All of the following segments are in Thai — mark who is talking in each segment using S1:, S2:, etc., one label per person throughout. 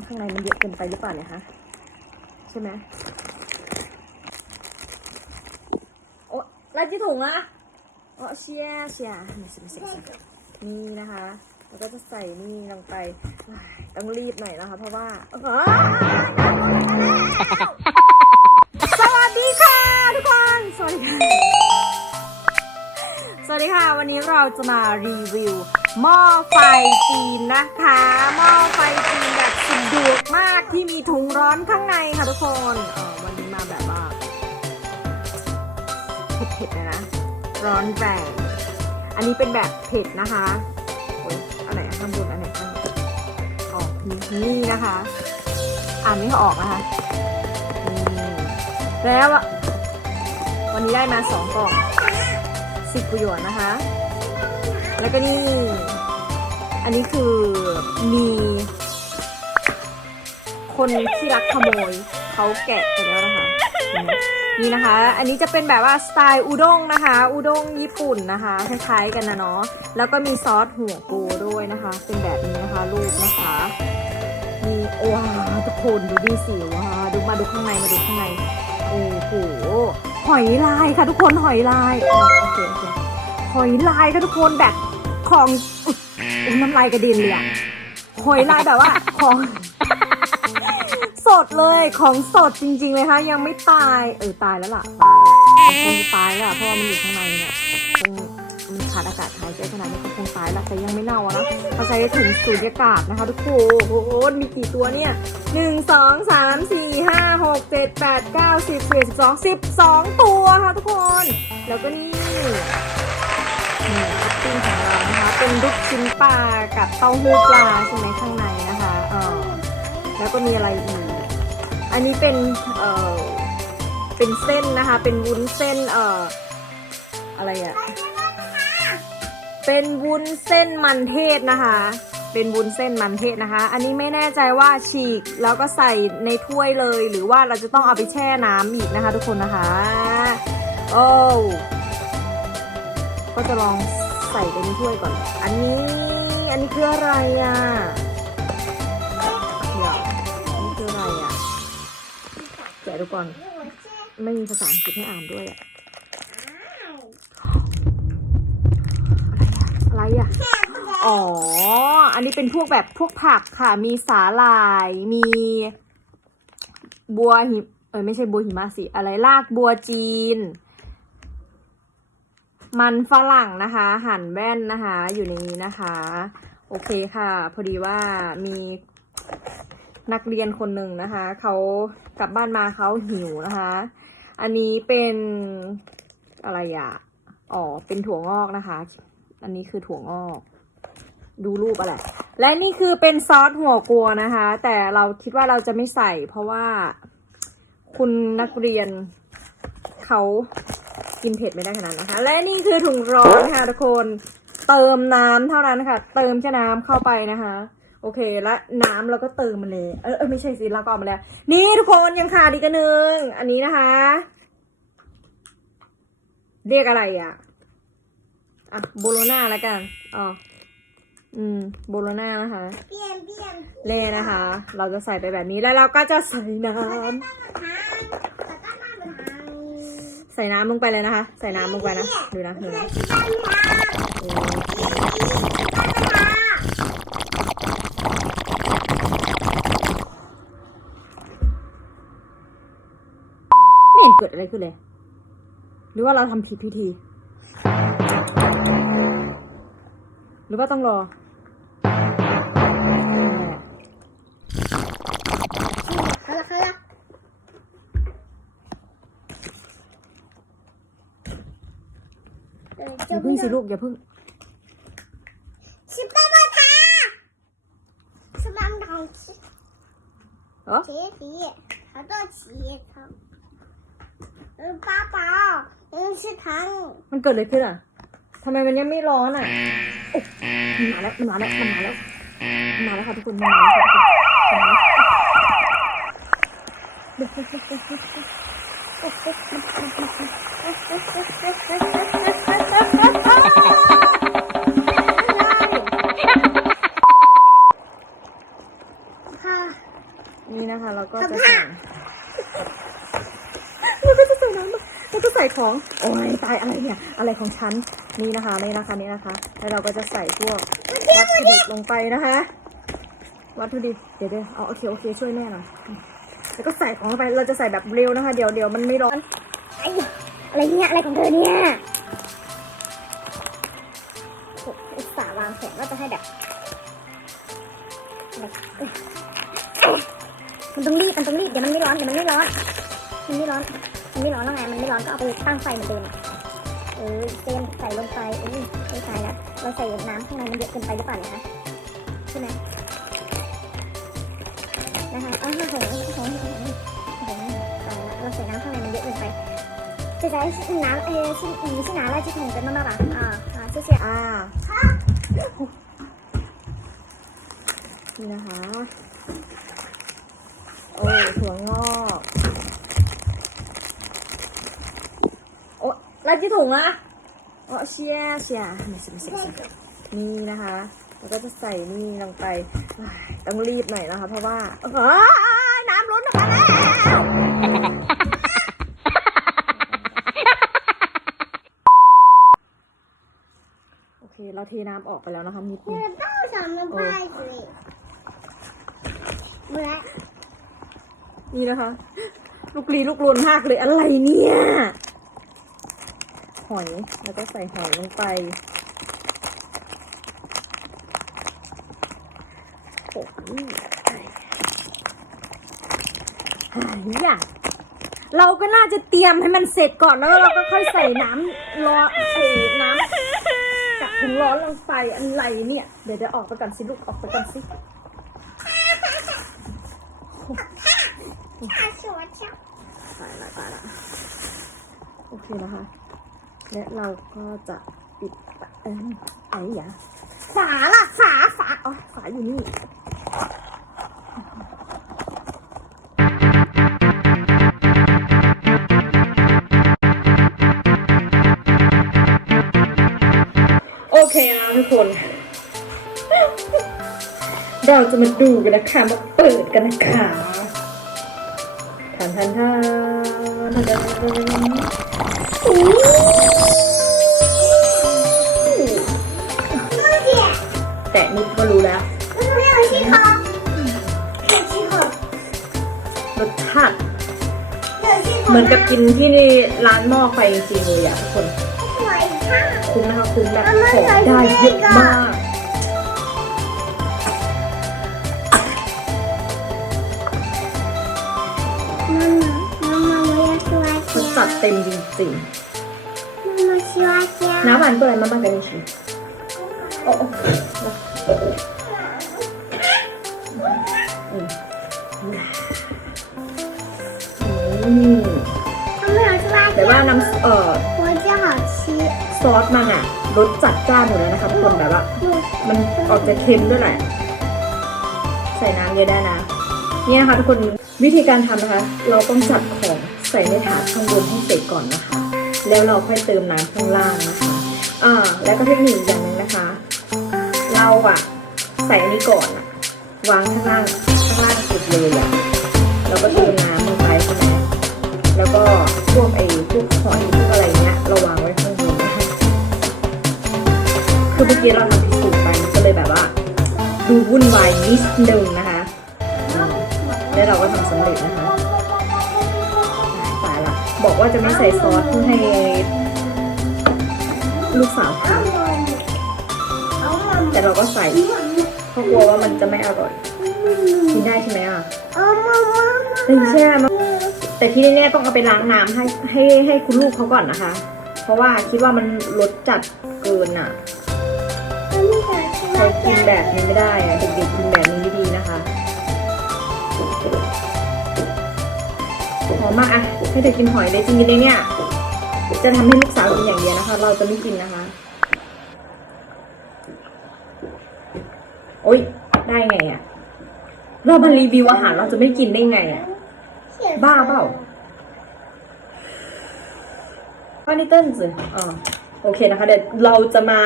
S1: ำข้างในมันเยอะเกินไปหรือเปล่าเนี่ยคะใช่ไหมโอ้ลายจีถุงอะโอ้เชียเชียนี่สิสินี่นะคะแล้วก็จะใส่นี่ลงไปต้องรีบหน่อยนะคะ เพราะว่าสวัสดีค่ะทุกคนสวัสดีค่ะสวัสดีค่ะ วันนี้เราจะมารีวิวหม้อไฟจีนนะคะหม้อไฟจีน ดวกมากที่มีถุงร้อนข้างในค่ะทุกคนเออวันนี้มาแบบว่าเผ็ดๆเลยนะ ร้อนแรงอันนี้เป็นแบบเผ็ดนะคะโอ้ยอันไหนข้างบนอันไหนข้างอ๋อนี่นี่นะคะ อ่านไม่ออกนะคะแล้ววันนี้ได้มาสองกล่องสิบกุหยวนนะคะ แล้วก็นี่ อันนี้คือมี คนที่รักขโมยเขาแกะไปแล้วนะคะ นี่นะคะ อันนี้จะเป็นแบบว่าสไตล์อุด้งนะคะ อุด้งญี่ปุ่นนะคะคล้ายๆกันนะเนาะแล้วก็มีซอสหัวโกด้วยนะคะ เป็นแบบนี้นะคะลูกนะคะมีว้าวทุกคนดูดิสิว้าดูมาดูข้างในมาดูข้างในโอ้โหหอยลายค่ะทุกคนหอยลายโอเคโอเคหอยลายค่ะทุกคนแบบของอน้ำลายกระเด็นเลยอะหอยลายแบบว่าของ ดเลยของสดจริงๆเลยค่ะยังไม่ตายเออตายแล้วล่ะตายคงตายแล้วเพราะว่ามันอยู่ข้างในเนี่ยคงมันขาดอากาศหายใจขนาดนี้ก็คงตายแล้วแต่ยังไม่เน่าอะนะเขาใช้ถึงสูญญากาศนะคะ ทุกคนโอ้โหมีกี่ตัวเนี่ยหนึ่งสองสามสี่ห้าหกเจ็ดแปดเก้าสิบสิบสองสิบสองตัวค่ะทุกคน แล้วก็นี่นี่ท็อปปิ้งของเรานะคะ เป็นลูกชิ้นปลากับเต้าหู้ปลาใช่ไหมข้างในนะคะเออแล้วก็มีอะไรอีก อันนี้เป็นเอ่อเป็นเส้นนะคะ เป็นวุ้นเส้นเอ่ออะไรอะเป็นวุ้นเส้นมันเทศนะคะ เป็นวุ้นเส้นมันเทศนะคะ อันนี้ไม่แน่ใจว่าฉีกแล้วก็ใส่ในถ้วยเลย หรือว่าเราจะต้องเอาไปแช่น้ำอีกนะคะ ทุกคนนะคะ โอ้ก็จะลองใส่ไปในถ้วยก่อน อันนี้ อันนี้คืออะไรอะ ก่อน ไม่มีภาษาอังกฤษให้อ่านด้วยอะอะไรอะอ๋อ อันนี้เป็นพวกแบบพวกผักค่ะ มีสาหร่าย มีบัวหิเออไม่ใช่บัวหิมะสิ อะไรรากบัวจีน มันฝรั่งนะคะ หั่นแว่นนะคะ อยู่ในนี้นะคะ โอเคค่ะ พอดีว่ามีนักเรียนคนหนึ่งนะคะ เขา กลับบ้านมาเขาหิวนะคะ อันนี้เป็นอะไรอะอ๋อ เป็นถั่วงอกนะคะ อันนี้คือถั่วงอก ดูรูปอะไร และนี่คือเป็นซอสหัวกัวนะคะ แต่เราคิดว่าเราจะไม่ใส่ เพราะว่าคุณนักเรียนเขากินเผ็ดไม่ได้ขนาดนั้นนะคะ และนี่คือถุงร้อนค่ะทุกคน เติมน้ำเท่านั้นค่ะ เติมแค่น้ำเข้าไปนะคะ โอเคแล้วน้ำเราก็เติมมันเลยเออเออไม่ใช่สิเราก็เอามาแล้ว นี่ทุกคนยังขาดอีกนหนึ่งอันนี้นะคะ เรียกอะไรอะอะโบโลนาแล้วกันอ๋ออืมโบโลนานะคะ
S2: เปลี่ยนเปี่ยน
S1: เล่นะคะ เราจะใส่ไปแบบนี้แล้วเราก็จะใส่น้ำใส่น้ำลงไปเลยนะคะ ใส่น้ำลงไปนะดูนะดูนะ
S2: ที่ด้านทาง
S1: โอ้
S2: ด้านทาง
S1: ไม่เห็นเกิด อะไรขึ้นเลย หรือว่าเราทำผิดพิธี หรือว่าต้องรออะไรอะ
S2: 好了好了。
S1: อย่าพึ่งสิลูกอย่าพึ่ง
S2: 是棒棒糖，是棒棒糖吃
S1: เออ
S2: 茄子，好多茄子。嗯， ป้าป้าอื
S1: มชิทังมันเกิดอะไรขึ้นอะทำไมมันยังไม่ร้อนอะมันมาแล้วมันมาแล้วมันมาแล้วมันมาแล้วค่ะทุกคนมาแล้วค่ะทุกคนมันมาแล้วนี่นะคะเราก็จะใส่ ใส่ของ โอ้ยตายอะไรเนี่ย อะไรของฉัน นี่นะคะนี่นะคะนี่นะคะ แล้วเราก็จะใส่พวกวัตถุดิบลงไปนะคะ วัตถุดิบ เดี๋ยวเดี๋ยวเอาโอเคโอเคช่วยแม่หน่อย แล้วก็ใส่ของลงไป เราจะใส่แบบเร็วนะคะ เดี๋ยวเดี๋ยวมันไม่ร้อน
S2: ไอ้อะไรเนี่ยอะไรของเธอเนี่ยอุตส่าห์วางแผนว่าจะให้แบบแบบเอ้ยมันต้องรีบมันต้องรีบเดี๋ยวมันไม่ร้อนเดี๋ยวมันไม่ร้อน มันไม่ร้อน มันไม่ร้อนแล้วไงมันไม่ร้อนก็เอาไปตั้งไฟเหมือนเดิมเออเจนใส่ลงไปอุ้ยไม่ใายแล้วเราใส่น้ำข้างในมันเยอะเกินไปหรือเปล่าเนี่ยคะใช่ไหมนะคะอ้าวหโงหโหงเราใส่น้ำข้างในมันเยอะเกินไปจะใช้น้ำเอชิ้นนี้ชิ้นน้ำอะไรที่
S3: นหงเป็มาบ้าง
S1: อ่า
S3: อ่าเชี่ย
S1: อ่านี่นะคะโอ้ถั่วงอก แล้วที่ถุงอะอ๋เชียเชียนี่นะคะแล้วก็จะใส่นี่ลงไปต้องรีบหน่อยนะคะ เพราะว่าน้ำล้นออกมาแล้วโอเค เราเทน้ำออกไปแล้วนะคะมีดเต้อง
S2: สำลัไปเลย
S1: นี่นะคะ ลูกลีลูกลนมากเลยอะไรเนี่ย หอย แล้วก็ใส่หอยลงไปผมอยาเราก็น่าจะเตรียมให้มันเสร็จก่อนแล้วเราก็ค่อยใส่น้ำรอนใส่น้ำจากถุงร้อนลงไปอะไรเนี่ย เดี๋ยวเดี๋ยวออกไปกันสิลูกออกไปกันสิโอเคนะคะ และเราก็จะปิดเอ้ยไอ้ยะฝาล่ะฝาฝาอ๋อฝาอยู่นี่โอเคนะทุกคน เราจะมาดูกันนะคะ มาเปิดกันนะคะทันทันทัน， แตะนิดก็รู้แล้วรสชาติเหมือนกับกินที่นี่ร้านหม้อไฟจริงเลยอะทุกคน คุ้มนะคะคุ้มแบบของได้เยอะมาก จัดเต็มจริงๆน้ำหวานตัวอะไรมาบ้างกันดิฉันโอ้
S2: โแต่
S1: ว่าน้ำเอ่อซอสมันอะรสจัดจ้านอยู่แล้วนะคะทุกคนแบบว่า มันออกจะเค็มด้วยแหละ ใส่น้ำเยอะได้นะ นี่นะคะทุกคนวิธีการทำนะคะ เราต้องจัดของ ส่ในถาดข้างบนให้เสร็จก่อนนะคะ แล้วเราค่อยเติมน้ำข้างล่างนะคะอ่าแล้วก็เทคนิคอย่างหนึงนะคะ เราอะใส่อันนี้ก่อนอะวางข้างล่างข้างล่างสุดเลยอะแล้วก็เติมน้ำลงไปใช่ไหมแล้วก็พวกไอ้พวกหอยพวกอะไรเงี้ยเราวางไว้ข้างบนนะคะคือเมื่อกี้เราทำผิดสูตรไปมันก็เลยแบบว่า ดูวุ่นวายนิดนึงนะคะ แล้วเราก็ทำสำเร็จนะคะ บอกว่าจะไม่ใส่ซอสให้ลูกสาวทานแต่เราก็ใส่เพราะกลัวว่ามันจะไม่อร่อยกินได้ใช่ไหมอะถึงใช่ไหมแต่ที่แน่ๆต้องเอาไปล้างน้ำให้ให้ให้คุณลูกเขาก่อนนะคะ เพราะว่าคิดว่ามันรสจัดเกินอะเรากินแบบนี้ไม่ได้อะเด็กๆกินแบบนี้ไม่ดีนะคะหอมมากอะ ให้เด็กกินหอยเลยจริงๆเลยเนี่ย จะทำให้ลูกสาวกินอย่างเดียวนะคะ เราจะไม่กินนะคะ โอ๊ย ได้ไงอะเรามารีวิวอาหารเราจะไม่กินได้ไงอะบ้าเปล่าป้านิเติ้ลสิอ๋อโอเคนะคะ เดี๋ยวเราจะมา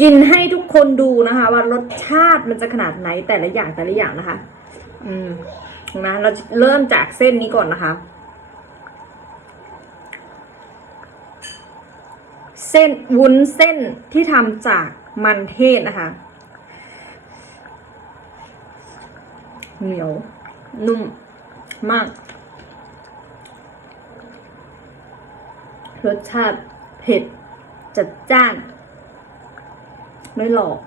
S1: กินให้ทุกคนดูนะคะ ว่ารสชาติมันจะขนาดไหนแต่ละอย่างแต่ละอย่างนะคะ อืมนะเราเริ่มจากเส้นนี้ก่อนนะคะ เส้นวุ้นเส้นที่ทำจากมันเทศนะคะเหนียว นุ่มมาก รสชาติเผ็ด จัดจ้าน ไม่หลอก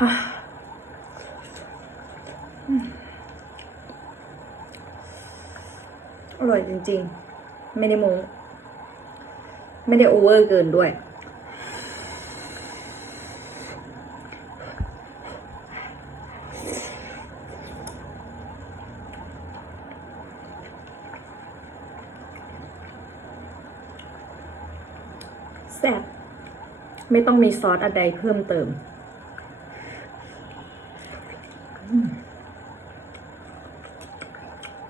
S1: อะอืมอร่อย จริง ไม่ได้โมง ไม่ได้โอเวอร์เกินด้วย แซ่บไม่ต้องมีซอสอะไรเพิ่มเติม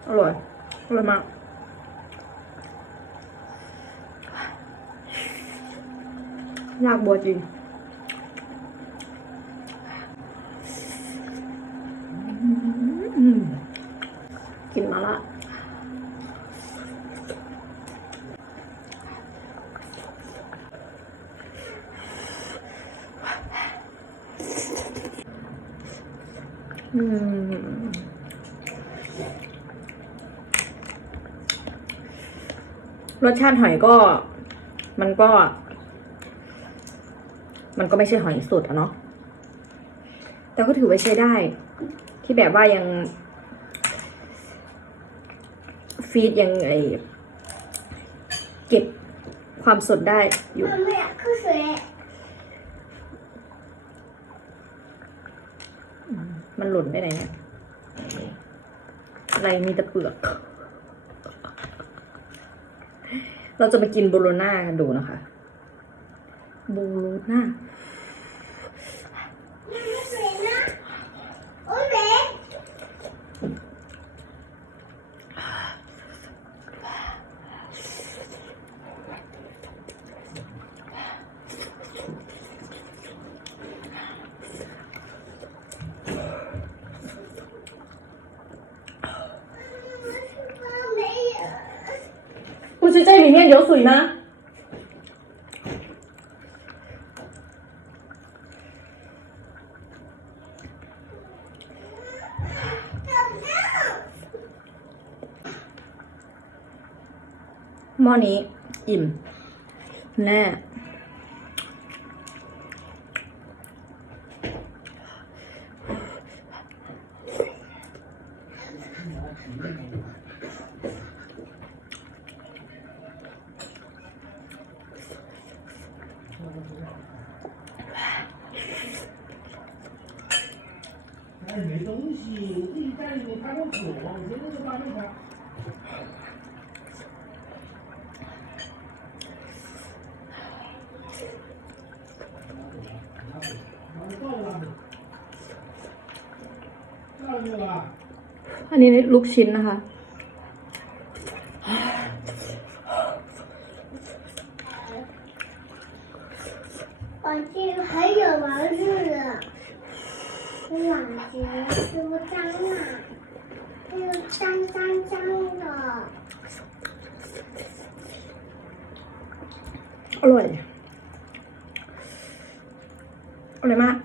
S1: อร่อยอร่อยมาก ยากบัวจริงกินมาละอืมรสชาติหอยก็ มันก็ มันก็ไม่ใช่หอยสดอะเนาะแต่ก็ถือว่าใช้ได้ ที่แบบว่ายังฟีดยังไอเก็บความสดได้อยู่
S2: มันไม่อยากขึ้นเลย
S1: มันหล่นไปไหนเนี่ยอะไรมีแต่เปลือก เราจะมากินโบโลน่ากันดูนะคะ โบโลน่า 面有水吗？หม้อนี้ อิ่ม แน่ อันนี้ลูกชิ้นนะคะ อร่อย อร่อยมาก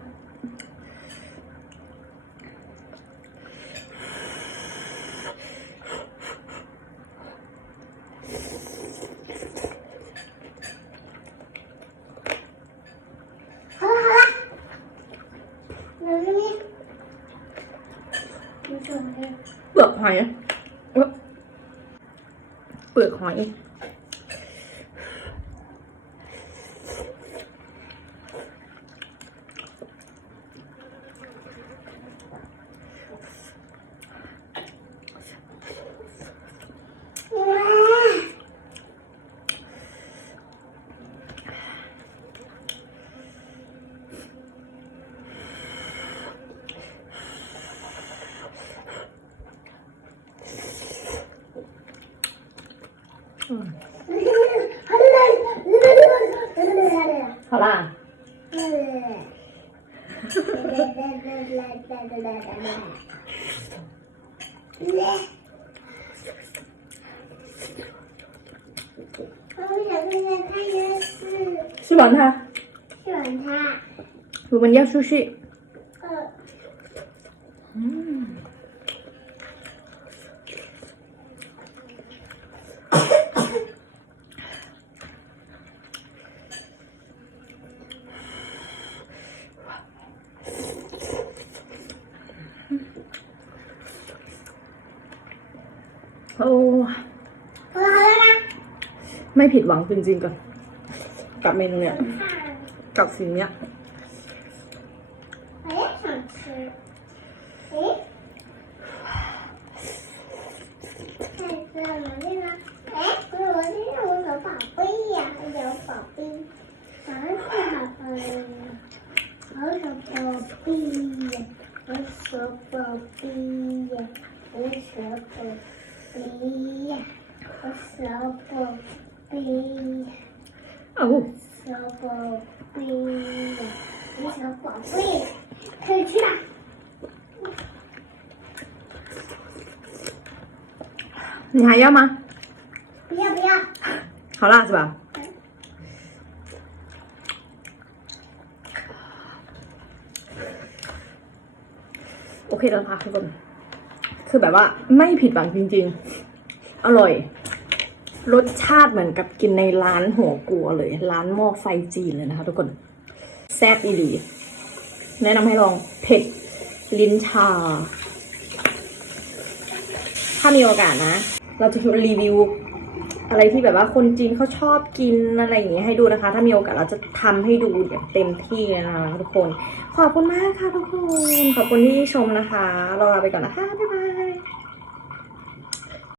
S2: 好
S1: 啦，
S2: 我想看看看电视，
S1: 吃完它，
S2: 喜欢它。
S1: 我们要出去。
S2: 呃，
S1: 嗯。 โอ้ไม่ผิดหวังจริงๆกับกับเมนูเนี่ย กับสิ่งเนี้ย
S2: เสือปปีเสือปปี 哎呀，我小宝贝呀，哦，小宝贝，我小宝贝可以去啦。
S1: 你还要吗？
S2: 不要不要，
S1: 好啦，是吧？ok 了哈，哥哥们。 คือแบบว่าไม่ผิดหวังจริง ๆ อร่อย รสชาติเหมือนกับกินในร้านหัวกัวเลย ร้านหม้อไฟจีนเลยนะคะ ทุกคนแซ่บอีหลีแนะนำให้ลองเผ็ดลิ้นชา ถ้ามีโอกาสนะ เราจะรีวิว อะไรที่แบบว่าคนจีนเขาชอบกินอะไรอย่างเงี้ยให้ดูนะคะ ถ้ามีโอกาสเราจะทำให้ดูอย่างเต็มที่นะคะทุกคน ขอบคุณมากค่ะทุกคน ขอบคุณที่ชมนะคะ เราลาไปก่อนนะคะ บ๊ายบาย